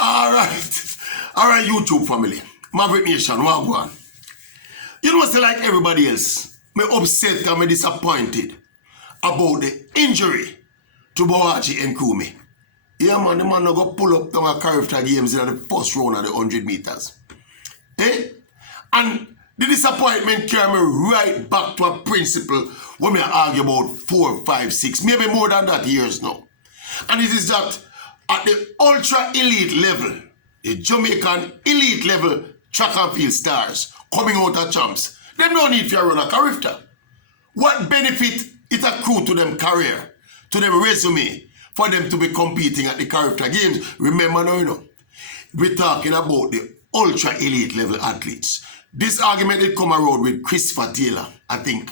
All right, YouTube family. Maverick Nation, what go on? You know, say like everybody else, me upset and me disappointed about the injury to Boachi Nkrumie. Yeah, man, the man no go pull up down a Carifta games in the first round of the 100 meters. Eh? And the disappointment carry me right back to a principle when we argue about 4, 5, 6, maybe more than that years now. And it is that at the ultra elite level, the Jamaican elite level track and field stars coming out as champs, them no need to run a Carifta. What benefit it accrue to them career, to them resume, for them to be competing at the Carifta games? Remember now, you know, we're talking about the ultra elite level athletes. This argument did come around with Christopher Taylor, I think.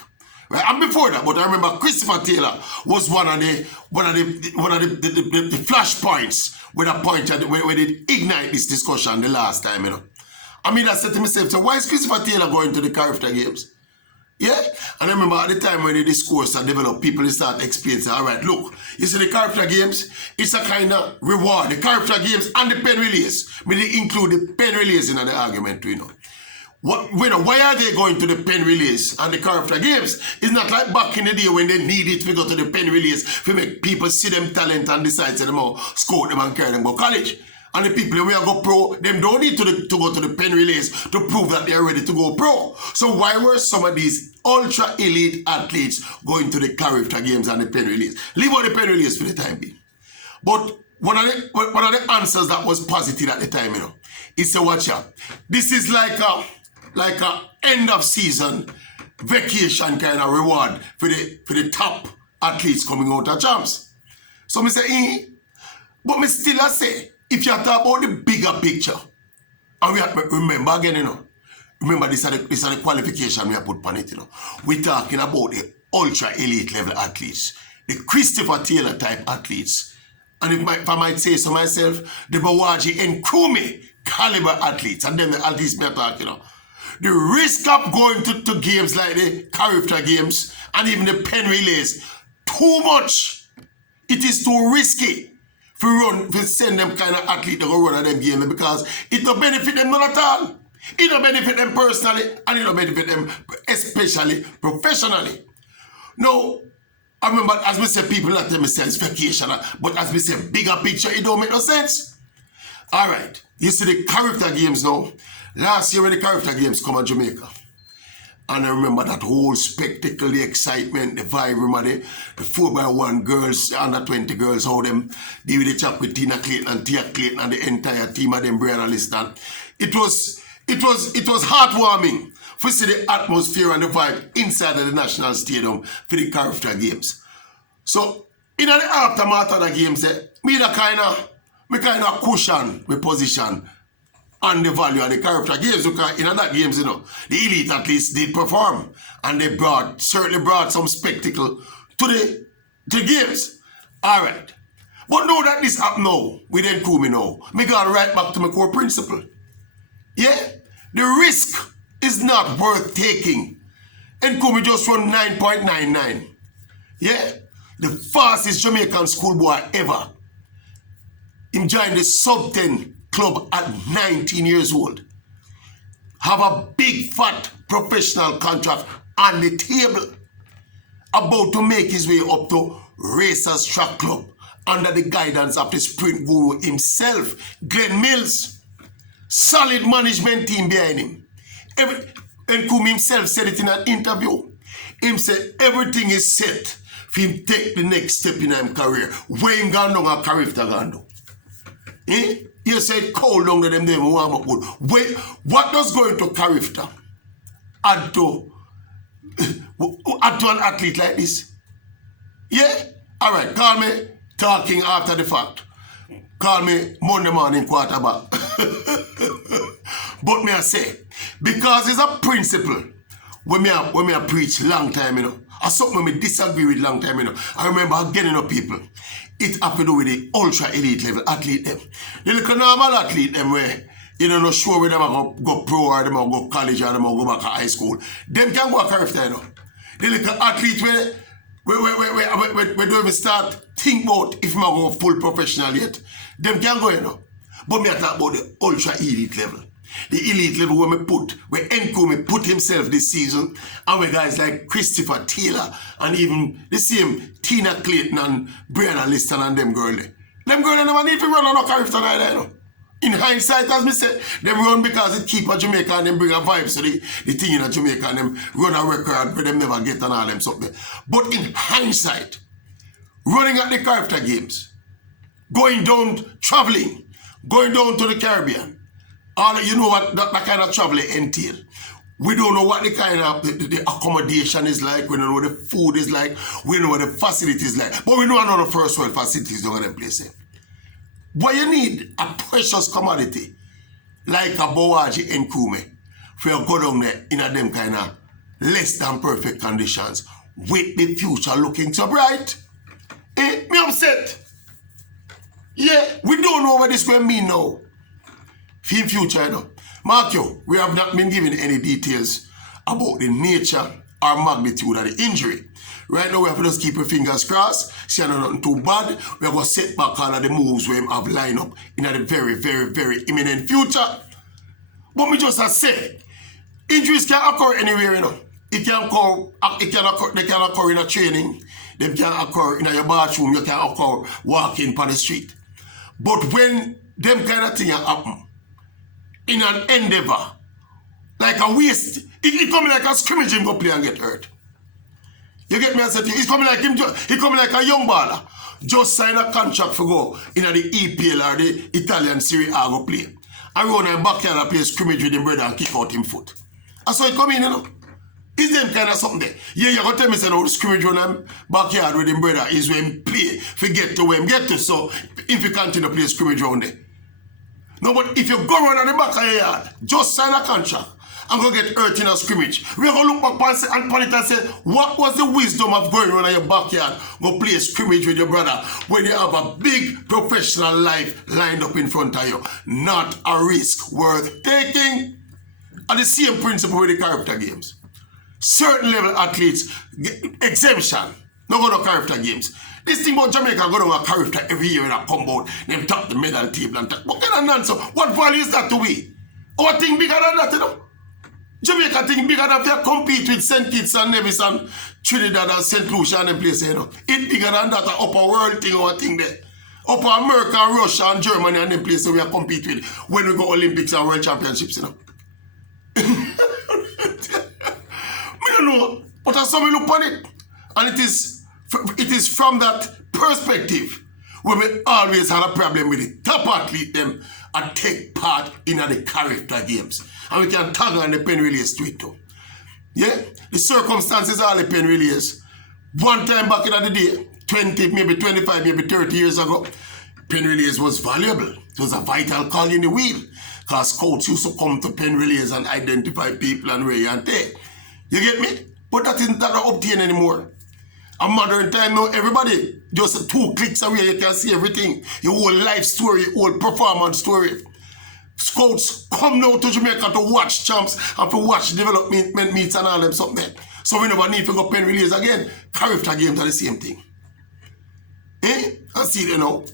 Right? And before that, but I remember Christopher Taylor was one of the flashpoints with a point where they ignite this discussion the last time, you know. I mean, I said to myself, so why is Christopher Taylor going to the Carifta games? Yeah? And I remember at the time when the discourse had developed, people start explaining, say, all right, look, you see the Carifta games, it's a kind of reward. The Carifta games and the pen relays. I mean, they include the pen relays in the argument, you know. Why are they going to the pen relays and the Carifta games? It's not like back in the day when they needed to go to the pen relays to make people see them talent and decide to them out, scout them and carry them to college. And the people who are go pro, them don't need to go to the pen relays to prove that they're ready to go pro. So why were some of these ultra elite athletes going to the Carifta games and the pen relays? Leave out the pen relays for the time being. But one of the answers that was positive at the time, you know, is to watch out. This is like a end of season vacation kind of reward for the top athletes coming out of champs. So me say, but me still say, if you talk about the bigger picture, and we have to remember again, you know, remember this is the qualification we have put on it, you know. We're talking about the ultra elite level athletes, the Christopher Taylor type athletes, and if I might say so myself, the Boachi Nkrumie caliber athletes, and then the athletes me talking, you know. The risk of going to games like the Carifta games and even the pen relays, too much. It is too risky to send them kind of athlete to go run at them games because it don't benefit them not at all. It don't benefit them personally and it don't benefit them especially professionally. Now, I remember as we say people that tell me say it's vacation, but as we say bigger picture, it don't make no sense. All right, you see the Carifta games now. Last year when the Carifta games come to Jamaica, and I remember that whole spectacle, the excitement, the vibe, remember the 4x1 girls, under 20 girls, how them deal with the chat with Tina Clayton and Tia Clayton and the entire team of them, Brianna Liston. It was heartwarming to see the atmosphere and the vibe inside of the National Stadium for the Carifta games. So, in the aftermath of the games, me kind of cushion my position and the value of the Carifta games, because in that games, you know, the elite athletes did perform and they certainly brought some spectacle to the games. All right. But now that this happened now, with Nkrumie now, me got right back to my core principle. Yeah? The risk is not worth taking. Nkrumie just run 9.99. Yeah? The fastest Jamaican schoolboy ever. Him joined the sub-10 club at 19 years old. Have a big fat professional contract on the table. About to make his way up to Racers Track Club under the guidance of the sprint guru himself, Glenn Mills. Solid management team behind him. Nkrumie himself said it in an interview. Him said everything is set for him take the next step in his career. Where him gone down a Carifta gone down. Eh? You said cold down to them warm up good. Wait, what does going to Carifta add to an athlete like this? Yeah? Alright, call me talking after the fact. Call me Monday morning quarterback. But me I say, because it's a principle when me preach long time, you know. Or something me disagree with long time, you know. I remember getting up people. It have to do with the ultra elite level athlete them. The little normal athlete them where you don't know sure whether them are go pro or them are go college or them are go back to high school. Them can go to Carifta, you know. The little athlete we don't even start think about if I'm going full professional yet. Them can go, you know. But me I talk about the ultra elite level. The elite level where Nkrumie put himself this season, and where guys like Christopher Taylor and even the same Tina Clayton and Brianna Liston and them girls. Them girls never need to run on a Carifta either, you know. In hindsight, as me say, them run because it keep a Jamaica and them bring a vibe. So the thing in a Jamaica and them run a record where them never get and all them something. But in hindsight, running at the Carifta games, going down, traveling, going down to the Caribbean, all you know what that kind of travel entail. We don't know what the kind of the accommodation is like. We don't know what the food is like. We don't know what the facilities is like. But we know another first world facilities don't have them places. But you need a precious commodity like a Bowaji Nkrumie for you go down there in a them kind of less than perfect conditions with the future looking so bright. Me upset. Yeah, we don't know what this will mean now. In future, you know. Mark you, we have not been given any details about the nature or magnitude of the injury. Right now, we have to just keep our fingers crossed. See, nothing too bad. We are going to set back all of the moves we have lined up in the very, very, very imminent future. But me just say, injuries can occur anywhere, you know. They can occur in a training. They can occur in your bathroom. You can occur walking on the street. But when them kind of things happen, in an endeavor, like a waste, it come like a scrimmage him go play and get hurt. You get me? I said to you, it's coming like him, he coming like a young baller. Just sign a contract for go in the EPL or the Italian Serie A go play. And run in backyard and play scrimmage with him brother and kick out him foot. That's how it come in, you know. Is them kind of something there? Yeah, you gonna tell me say no scrimmage run him backyard with him brother is when him play, forget to where him get to. So if you continue to play scrimmage round there. No, but if you go around at the back of your yard, just sign a contract and go get hurt in a scrimmage. We're going to look back on it and say, what was the wisdom of going around in your backyard, go play a scrimmage with your brother when you have a big professional life lined up in front of you? Not a risk worth taking. And the same principle with the Carifta games. Certain level athletes, exemption, not go to Carifta games. This thing about Jamaica go down a Carifta every year and I come out, them top the medal table and talk. What kind of nonsense? What value is that to we? Our thing bigger than that, you know? Jamaica thing bigger than if you compete with St. Kitts and Nevis and Trinidad and St. Lucia and them places, you know? It's bigger than that, an upper world thing or thing there. Upper America, Russia and Germany and them places we are compete with when we go Olympics and World Championships, you know? I don't know, but as some look on it, and it is from that perspective where we always had a problem with the top athlete them and take part in the Carifta games. And we can tag on the pen relays to it too. Yeah? The circumstances are the pen relays. One time back in the day, 20, maybe 25, maybe 30 years ago, pen relays was valuable. It was a vital call in the wheel. Because scouts used to come to pen relays and identify people and where and take. You get me? But that isn't that obtained anymore. A modern time now, everybody, just 2 clicks away, you can see everything. Your whole life story, your whole performance story. Scouts come now to Jamaica to watch champs and to watch development meets and all them something. So we never need to go pen relays again. Carifta games are the same thing. Eh? I see it now.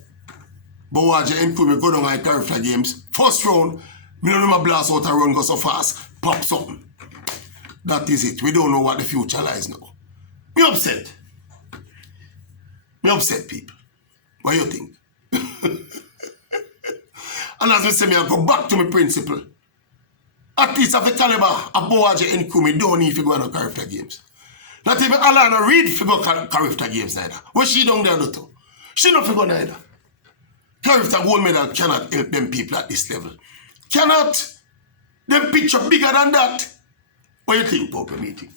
Bowaji Nkrumie go down at Carifta games. First round, me don't know blast out and run go so fast. Pop something. That is it. We don't know what the future lies now. Me upset. Me upset, people. What do you think? And as we say, me I go back to my principle. At least of the caliber of Bowaji Nkrumie don't need to go on the Carifta games. Not even Alana Reid to go Carifta games neither. What she down there do too? She not to go neither. Carifta gold medal cannot help them people at this level. Cannot. Them picture bigger than that. What do you think, Pope meeting?